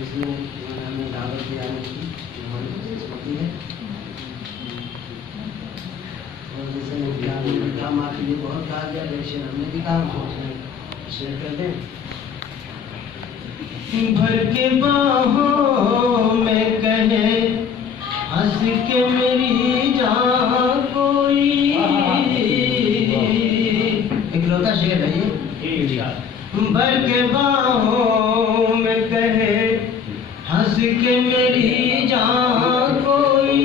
इसमें हमें दावत दिया होती है और जैसे काम आपके लिए बहुत कहा गया, वैसे हमने भी काम शेयर कर दें। भर के बाहों में कहे हंस के मेरी जान कोई, इकलौता शेर है ये। भर के बाहों में कहे हंस के मेरी जान कोई,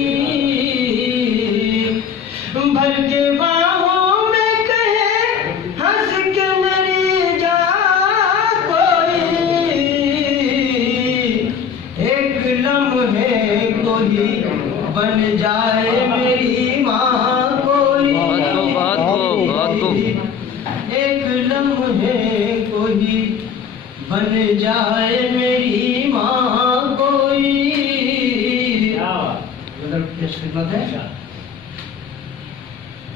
भर के बाहों में कहे हंस के मेरी जान कोई, एक लम्हे कोई बन जाए मेरी माँ कोई, एक लम्हे कोई बन जाए मेरी माँ कोई। खिदमत है।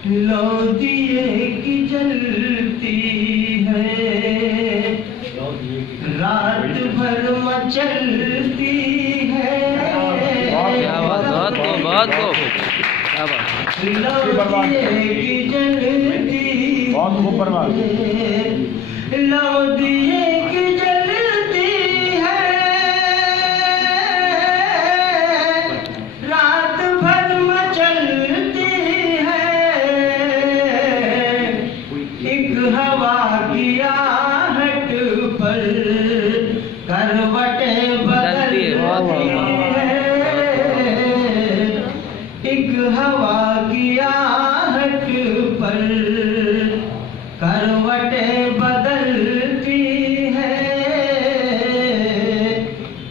लो दिए की जलती है, रात भर मचलती है, बहुत को लो दिए की जलती है, लो दिए की जलती है, रात भर मचलती है, एक हवा की आहट पर करवटें बदलती है, एक हवा की आहट पर करवटें बदलती है।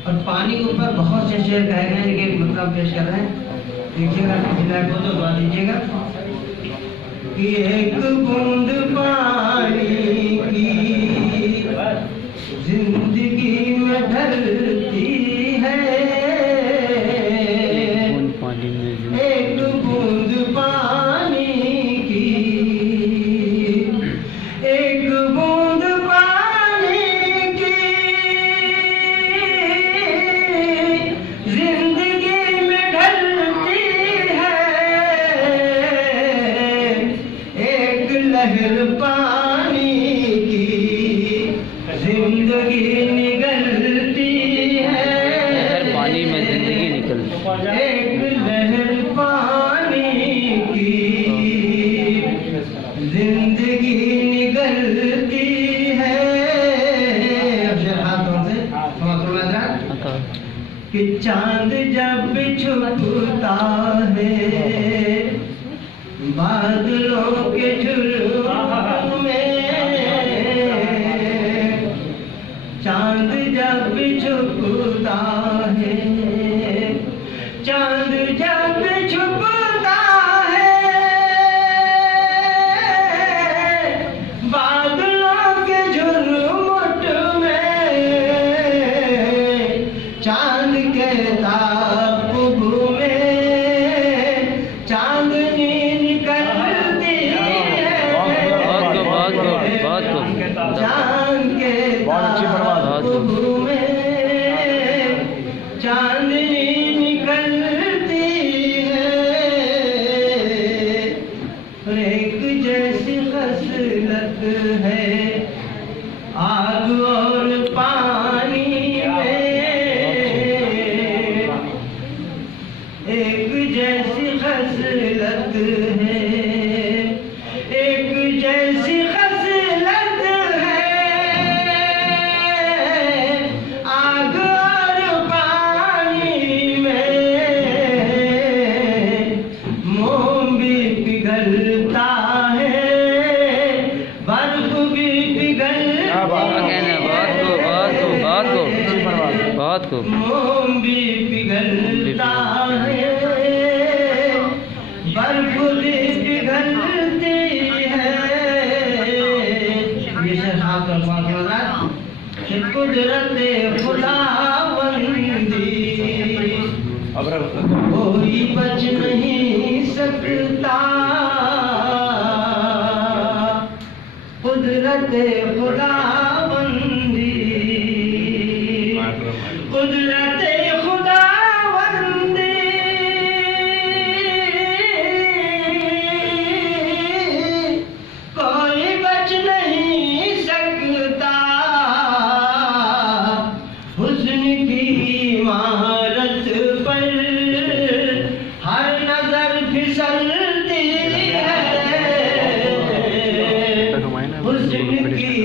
और पानी के ऊपर बहुत से शेर कहे गए, लेकिन मतलब पेश कर रहे हैं, देखिएगा को तो दुआ दीजिएगा कि एक बूंद पानी की जिंदगी में ढलती है, एक बूंद पानी की, एक बूंद पानी की जिंदगी में ढलती है, एक लहर पानी की जिंदगी निगलती है, पानी में जिंदगी निकलती, एक लहर पानी की जिंदगी निगलती है। हाथों से कि चांद जब छुपता है बादलों के झुर्म में, चांद जब छुपता है, चांद जब छुपता है बादलों के झुरमुट में, चांद के ताक़ुब में चांदनी निकलती है, चांद के ताक़ुब में चांदनी निकलती है, एक जैसी खसलत है आग और पानी में, एक जैसी खसलत है, एक जैसी खसलत है आग और पानी में, मोम भी पिघलता है, बर्फ भी पिघलता है, मोम भी पिघलता है, बर्फ भी पिघलती है। ये हाथ कि कुदरत खुदाबंदी कोई बच नहीं सकता, कुदरत खुदाबंदी कुदरत खुदावंदी कोई बच नहीं सकता, हुस्न की इमारत पर हर नजर फिसलती है, हुस्न की